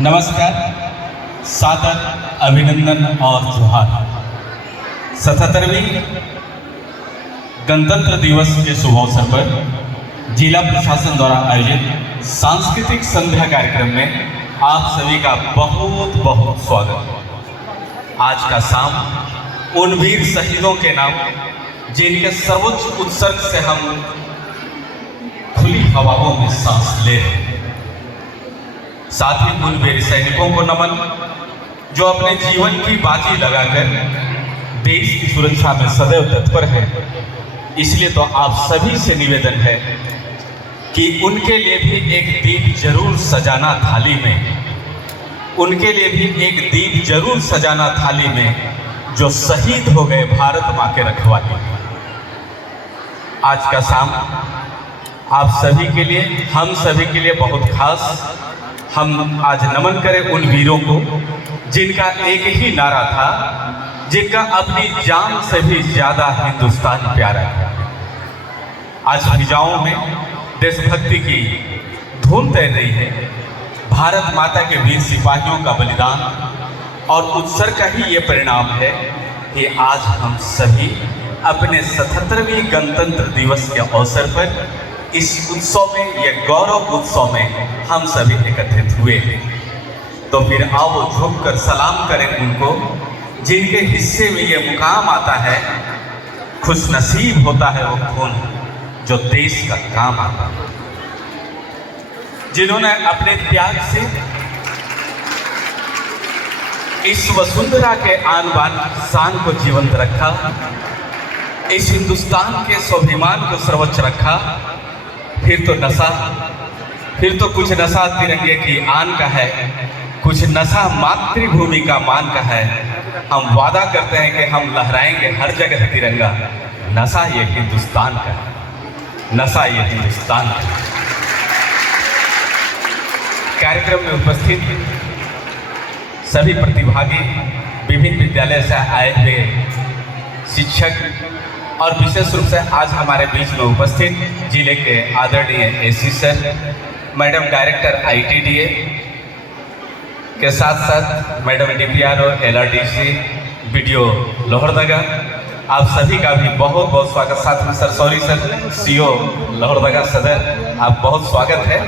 नमस्कार, सादर अभिनंदन और जोहार। 77वीं गणतंत्र दिवस के शुभ अवसर पर जिला प्रशासन द्वारा आयोजित सांस्कृतिक संध्या कार्यक्रम में आप सभी का बहुत बहुत स्वागत। आज का शाम उन वीर शहीदों के नाम जिनके सर्वोच्च उत्सर्ग से हम खुली हवाओं में सांस ले रहे हैं, साथ ही उन वीर सैनिकों को नमन जो अपने जीवन की बाजी लगाकर देश की सुरक्षा में सदैव तत्पर है। इसलिए तो आप सभी से निवेदन है कि उनके लिए भी एक दीप जरूर सजाना थाली में, उनके लिए भी एक दीप जरूर सजाना थाली में, जो शहीद हो गए भारत माँ के रखवाले। आज का शाम आप सभी के लिए, हम सभी के लिए बहुत खास। हम आज नमन करें उन वीरों को जिनका एक ही नारा था, जिनका अपनी जान से भी ज्यादा हिंदुस्तान प्यारा है। आज फिजाओं में देशभक्ति की धूम तैर रही है। भारत माता के वीर सिपाहियों का बलिदान और उत्सर्ग का ही ये परिणाम है कि आज हम सभी अपने 77वीं गणतंत्र दिवस के अवसर पर इस उत्सव में, यह गौरव उत्सव में हम सभी एकत्रित हुए हैं। तो फिर आओ झुक कर सलाम करें उनको जिनके हिस्से में ये मुकाम आता है। खुशनसीब होता है वो खून जो देश का काम आता है, जिन्होंने अपने त्याग से इस वसुंधरा के आन बान शान को जीवंत रखा, इस हिंदुस्तान के स्वाभिमान को सर्वोच्च रखा। फिर तो कुछ नशा तिरंगे की आन का है, कुछ नशा मातृभूमि का मान का है। हम वादा करते हैं कि हम लहराएंगे हर जगह तिरंगा। नशा ये हिंदुस्तान का है, नशा ये हिंदुस्तान का है। कार्यक्रम में उपस्थित सभी प्रतिभागी, विभिन्न विद्यालय से आए हुए शिक्षक और विशेष रूप से आज हमारे बीच में उपस्थित जिले के आदरणीय AC sir, madam director ITDA के साथ साथ madam DPRO LRDC BDO Lohardaga, आप सभी का भी बहुत बहुत स्वागत। साथ में सर सर CO लोहरदगा सदर, आप बहुत स्वागत है।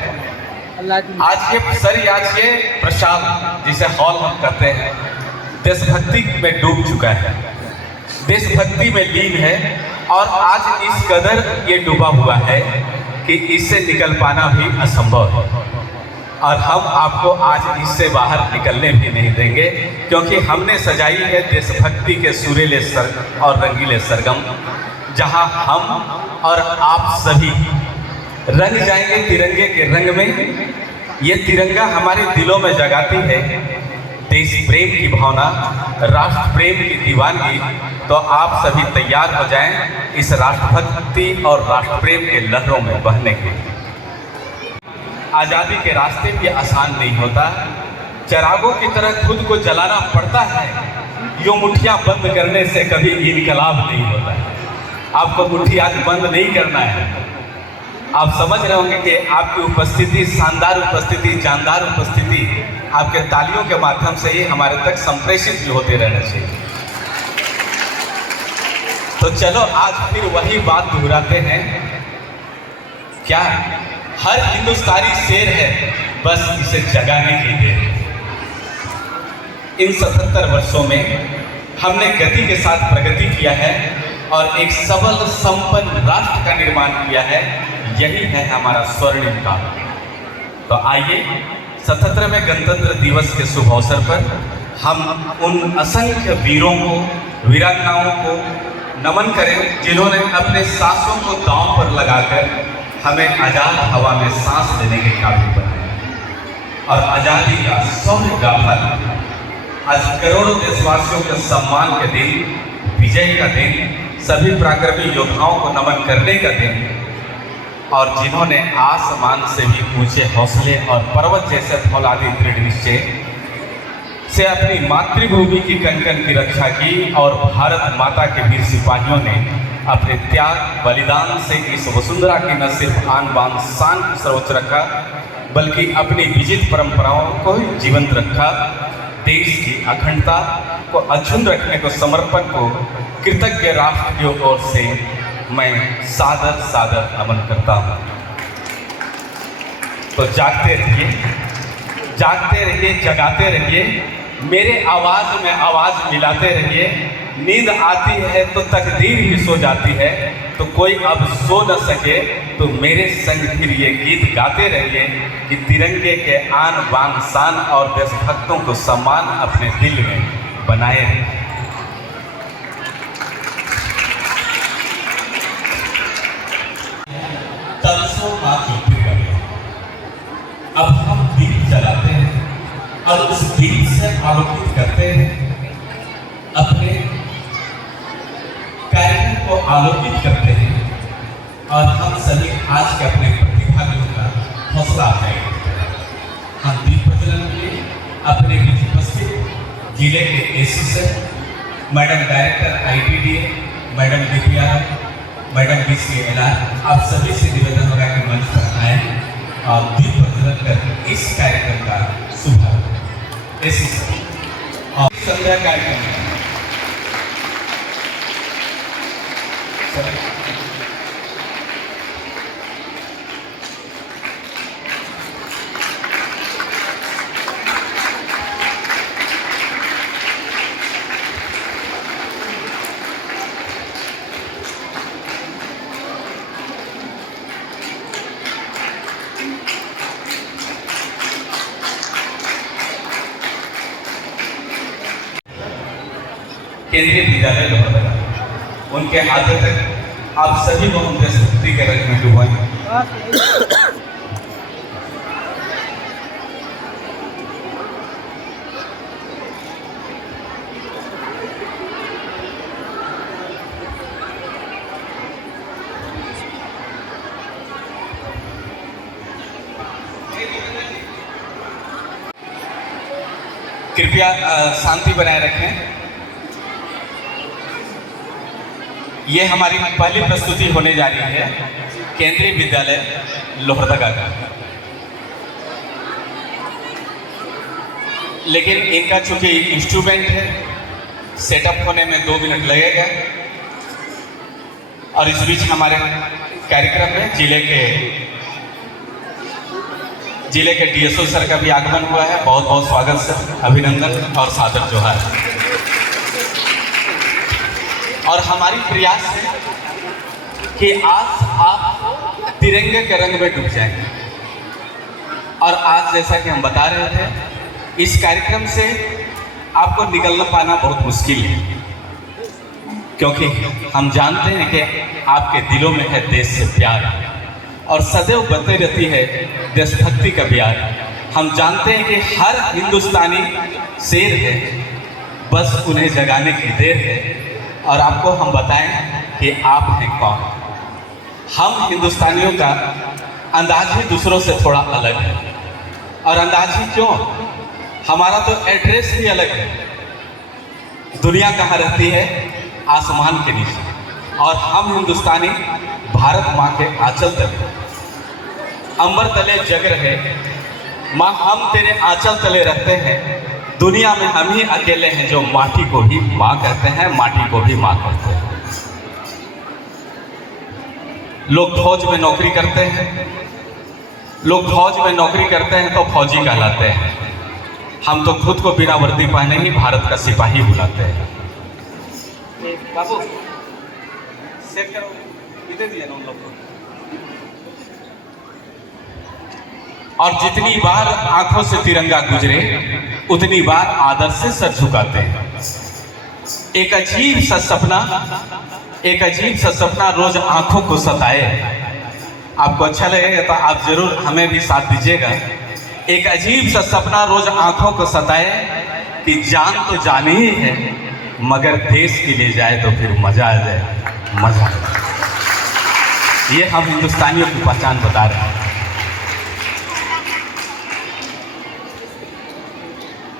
आज ये प्रसाद जिसे हॉल हम कहते हैं, देशभक्ति में डूब चुका है, देशभक्ति में लीन है और आज इस कदर ये डूबा हुआ है कि इससे निकल पाना भी असंभव है। और हम आपको आज इससे बाहर निकलने भी नहीं देंगे, क्योंकि हमने सजाई है देशभक्ति के सुरीले सर और रंगीले सरगम, जहां हम और आप सभी रंग जाएंगे तिरंगे के रंग में। ये तिरंगा हमारे दिलों में जगाती है देश प्रेम की भावना, राष्ट्र प्रेम की दीवानगी। तो आप सभी तैयार हो जाएं इस राष्ट्रभक्ति और राष्ट्र प्रेम के लहरों में बहने के लिए। आज़ादी के रास्ते भी आसान नहीं होता, चिरागों की तरह खुद को जलाना पड़ता है। यूं मुट्ठियां बंद करने से कभी इनकलाब नहीं होता है। आपको मुट्ठी आज बंद नहीं करना है। आप समझ रहे होंगे कि आपकी उपस्थिति, शानदार उपस्थिति, जानदार उपस्थिति आपके तालियों के माध्यम से ही हमारे तक संप्रेषित भी होते रहना चाहिए। तो चलो आज फिर वही बात दोहराते हैं। क्या हर हिंदुस्तानी शेर है, बस इसे जगाने की देर। इन 77 वर्षों में हमने गति के साथ प्रगति किया है और एक सबल संपन्न राष्ट्र का निर्माण किया है। यही है हमारा स्वर्णिम काल। तो आइए 77वें गणतंत्र दिवस के शुभ अवसर पर हम उन असंख्य वीरों को, वीरांगनाओं को नमन करें जिन्होंने अपने सांसों को दांव पर लगाकर हमें आजाद हवा में सांस लेने के काबिल बनाया और आजादी का शौर्य का फल आज करोड़ों देशवासियों के सम्मान के दिन, विजय का दिन, सभी पराक्रमी योद्धाओं को नमन करने का दिन, और जिन्होंने आसमान से भी ऊंचे हौसले और पर्वत जैसे फौलादी दृढ़ निश्चय से अपनी मातृभूमि की कण-कण की रक्षा की और भारत माता के वीर सिपाहियों ने अपने त्याग बलिदान से इस वसुंधरा की न सिर्फ आन बान शान को सर्वोच्च रखा, बल्कि अपनी विजित परंपराओं को जीवंत रखा। देश की अखंडता को अक्षुण्ण रखने को समर्पण को कृतज्ञ राष्ट्र की ओर से मैं सादर सादर नमन करता हूँ। तो जागते रहिए, जगाते रहिए, मेरे आवाज़ में आवाज़ मिलाते रहिए। नींद आती है तो तकदीर ही सो जाती है, तो कोई अब सो न सके तो मेरे संग फिर ये गीत गाते रहिए कि तिरंगे के आन बान शान और देशभक्तों को सम्मान अपने दिल में बनाए रहिए। अब हम दीप जलाते हैं और उस दीप से आलोकित करते हैं, अपने कार्यक्रम को आलोकित करते हैं और हम सभी आज के अपने प्रतिभागियों का हौसला अफजाई करते हैं। हम दीप प्रज्वलन के लिए अपने बीच उपस्थित जिले के AC sir, madam director ITDA, madam DPR, madam BCLR, आप सभी से निवेदन होगा कि मंच पर आए और दीप प्रज्वलन कर इस कार्यक्रम का शुभारंभ। एसी सर और संध्या कार्यक्रम केंद्रीय विद्यालय लोहरदगा, उनके हाथों तक आप सभी को हम देशभक्ति के रंग में डुबाएं। कृपया शांति बनाए रखें। ये हमारी पहली प्रस्तुति होने जा रही है केंद्रीय विद्यालय लोहरदगा का, लेकिन इनका चूंकि इंस्ट्रूमेंट है, सेटअप होने में 2 मिनट लगेगा। और इस बीच हमारे कार्यक्रम में जिले के DSO सर का भी आगमन हुआ है। बहुत बहुत स्वागत सर, अभिनंदन और सादर जोहार। और हमारी प्रयास है कि आज आप तिरंगे के रंग में डूब जाएंगे। और आज जैसा कि हम बता रहे थे, इस कार्यक्रम से आपको निकलना पाना बहुत मुश्किल है, क्योंकि हम जानते हैं कि आपके दिलों में है देश से प्यार और सदैव बनी रहती है देशभक्ति का प्यार। हम जानते हैं कि हर हिंदुस्तानी शेर है, बस उन्हें जगाने की देर है। और आपको हम बताएं कि आप हैं कौन। हम हिंदुस्तानियों का अंदाज ही दूसरों से थोड़ा अलग है। और अंदाज ही क्यों? हमारा तो एड्रेस ही अलग है। दुनिया कहाँ रहती है? आसमान के नीचे। और हम हिंदुस्तानी भारत माँ के आंचल तले, अंबर तले जग रहे माँ, हम तेरे आंचल तले रखते हैं। दुनिया में हम ही अकेले हैं जो माटी को भी माँ कहते हैं, माटी को भी माँ कहते हैं। लोग फौज में नौकरी करते हैं, तो फौजी कहलाते हैं। हम तो खुद को बिना वर्दी पहने ही भारत का सिपाही बुलाते हैं। बाबू सेट करो, इधर दिया ना उन लोग को। और जितनी बार आंखों से तिरंगा गुजरे, उतनी बार आदर से सर झुकाते हैं। एक अजीब सा सपना रोज आंखों को सताए। आपको अच्छा लगेगा तो आप जरूर हमें भी साथ दीजिएगा। एक अजीब सा सपना रोज आंखों को सताए कि जान तो जानी ही है, मगर देश के लिए जाए तो फिर मजा आ जाए, मजा आ जाए। ये हम हिंदुस्तानियों की पहचान बता रहे हैं।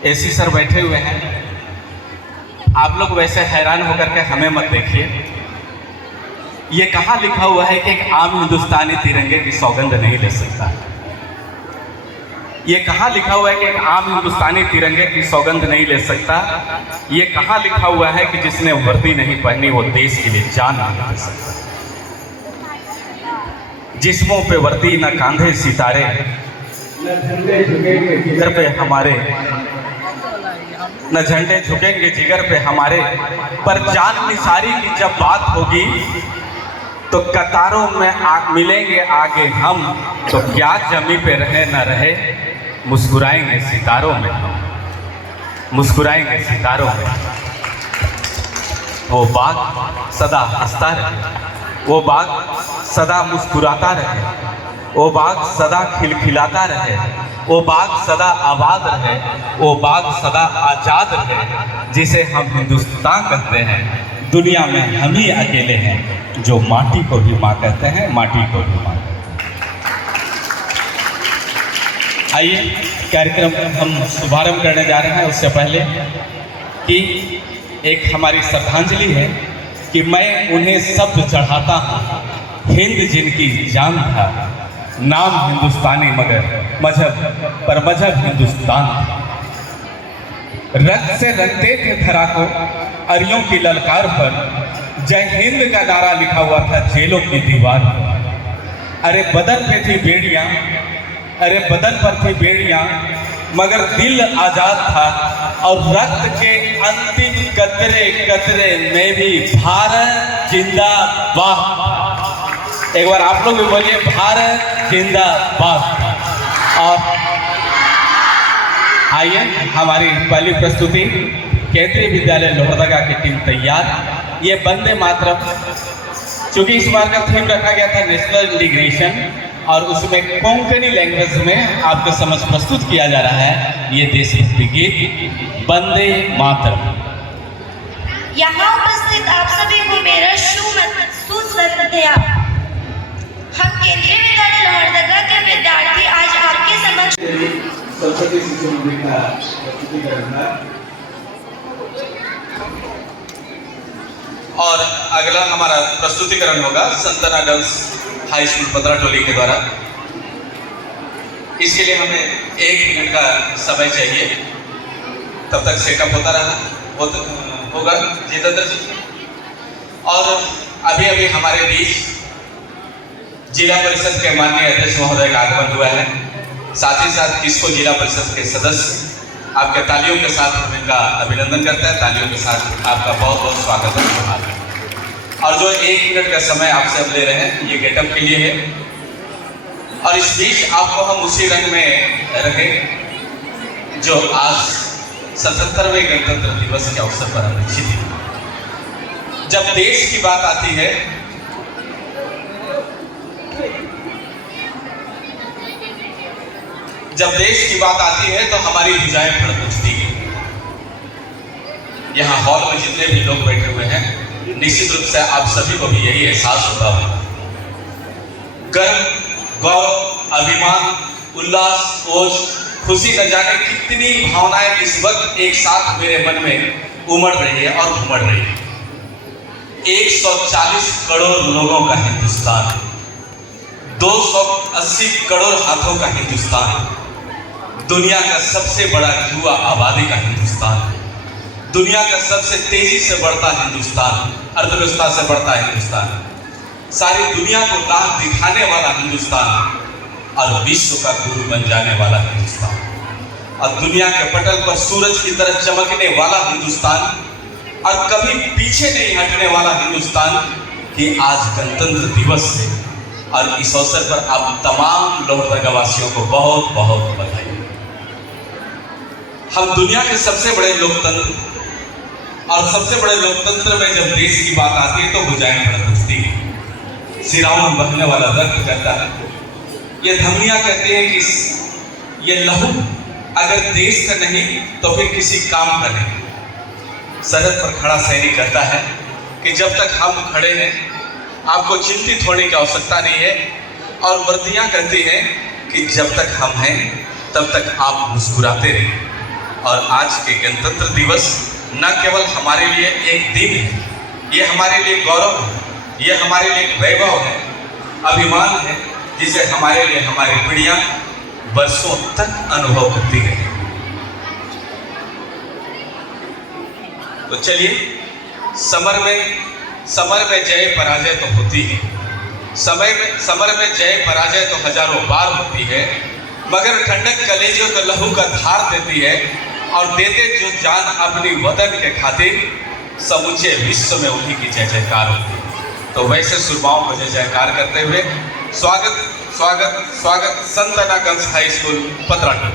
एसी सर बैठे हुए हैं। आप लोग वैसे हैरान होकर के हमें मत देखिए। ये कहाँ लिखा हुआ है कि एक आम हिंदुस्तानी तिरंगे की सौगंध नहीं ले सकता। ये कहाँ लिखा हुआ है कि एक आम हिंदुस्तानी तिरंगे की सौगंध नहीं ले सकता? ये कहाँ लिखा हुआ है कि जिसने वर्दी नहीं पहनी वो देश के लिए जान नहीं दे सकता? जिस्मों पे वर्दी न कांधे सितारे, जिगर पे हमारे न झंडे झुकेंगे जिगर पे हमारे, पर जान निसारी की जब बात होगी तो कतारों में मिलेंगे आगे हम, तो क्या जमी पे रहे न रहे, मुस्कुराएंगे सितारों में हम, मुस्कुराएंगे सितारों में। वो बाग सदा हंसता रहे, वो बाग सदा मुस्कुराता रहे, वो बाग सदा खिलखिलाता रहे, वो बाग सदा आबाद रहे, वो बाग सदा आजाद रहे, जिसे हम हिंदुस्तान कहते हैं। दुनिया में हम ही अकेले हैं जो माटी को भी माँ कहते हैं, माटी को भी माँ कहते हैं। आइए कार्यक्रम हम शुभारंभ करने जा रहे हैं। उससे पहले कि एक हमारी श्रद्धांजलि है कि मैं उन्हें शब्द चढ़ाता हूँ, हिंद जिनकी जान था, नाम हिंदुस्तानी मगर मजहब पर मजहब हिंदुस्तान था। रक्त से रंगते थे धरा को अरियों की ललकार पर, जय हिंद का नारा लिखा हुआ था जेलों की दीवार पर। अरे बदन पे थी बेड़ियां, अरे बदन पर थी बेड़ियां, मगर दिल आजाद था, और रक्त के अंतिम कतरे कतरे में भी भारत जिंदाबाद। एक बार आप लोग भी बोलिए भारत जिंदाबाद। और आइए हमारी पहली प्रस्तुति, केंद्रीय विद्यालय लोहरदगा की टीम तैयार। ये वंदे मातरम, चूंकि इस बार का थीम रखा गया था नेशनल इंटीग्रेशन, और उसमें कोंकणी लैंग्वेज में आपके समझ प्रस्तुत किया जा रहा है ये देशभक्ति गीत वंदे मातरम। यहाँ उपस्थित आप सभी को मेरा सुसंध्या। हम केंद्रीय विद्यालय लोहरदगा के विद्यार्थी आज आपके समक्ष सरस्वती शिशु मंदिर का प्रस्तुतिकरण है। और अगला हमारा प्रस्तुतिकरण होगा Satna girls high school Patratoli के द्वारा। इसके लिए हमें 1 मिनट का समय चाहिए, तब तक सेटअप होता होगा जितेंद्र जी। और अभी अभी हमारे बीच जिला परिषद के माननीय अध्यक्ष महोदय का आगमन हुआ है। साथ ही साथ किसको जिला परिषद के सदस्य आपके तालियों के साथ हम इनका अभिनंदन करते हैं। तालियों के साथ आपका बहुत बहुत स्वागत है। और जो 1 मिनट का समय आपसे अब ले रहे हैं ये गेटअप के लिए है, और इस बीच आपको हम उसी रंग में रखें जो आज 77वें गणतंत्र दिवस के अवसर पर अपेक्षित है। जब देश की बात आती है तो हमारी भुजाएं फड़ उठती हैं। यहाँ हॉल में जितने भी लोग बैठे हुए हैं, निश्चित रूप से आप सभी को भी यही एहसास होता होगा। गर्व, गौरव, अभिमान, उल्लास, ओज, खुशी, न जाने कितनी भावनाएं इस वक्त एक साथ मेरे मन में उमड़ रही है और घुमड़ रही है। 140 करोड़ लोगों का हिंदुस्तान, 280 करोड़ हाथों का हिंदुस्तान, दुनिया का सबसे बड़ा युवा आबादी का हिंदुस्तान, दुनिया का सबसे तेजी से बढ़ता हिंदुस्तान, अर्थव्यवस्था से बढ़ता हिंदुस्तान, सारी दुनिया को राह दिखाने वाला हिंदुस्तान, और विश्व का गुरु बन जाने वाला हिंदुस्तान, और दुनिया के पटल पर सूरज की तरह चमकने वाला हिंदुस्तान, और कभी पीछे नहीं हटने वाला हिंदुस्तान कि आज गणतंत्र दिवस है। और इस अवसर पर आप तमाम लोहरदगा वासियों को बहुत बहुत बधाई। हम दुनिया के सबसे बड़े लोकतंत्र, और सबसे बड़े लोकतंत्र में जब देश की बात आती है तो भुजाएं फड़ उठती हैं, सिराओं में बहने वाला रक्त कहता है, ये धमनियां कहते हैं कि ये लहू अगर देश का नहीं तो फिर किसी काम का नहीं। सरहद पर खड़ा सैनिक कहता है कि जब तक हम खड़े हैं आपको चिंतित होने की आवश्यकता नहीं है, और वर्दियां कहती हैं कि जब तक हम हैं तब तक आप मुस्कुराते रहिए। और आज के गणतंत्र दिवस न केवल हमारे लिए एक दिन है, ये हमारे लिए गौरव है, ये हमारे लिए वैभव है, अभिमान है, जिसे हमारे लिए हमारी पीढ़ियाँ वर्षों तक अनुभव करती है। तो चलिए, समर में जय पराजय तो होती है, समर में जय पराजय तो हजारों बार होती है, मगर ठंडक कलेजों को लहू का धार देती है और देते जो जान अपनी वतन के खातिर, समूचे विश्व में उन्हीं की जय जयकार होती है। तो वैसे सुरमाओं को जय जयकार करते हुए स्वागत स्वागत स्वागत संत अना गर्ल्स हाई स्कूल पतराटू।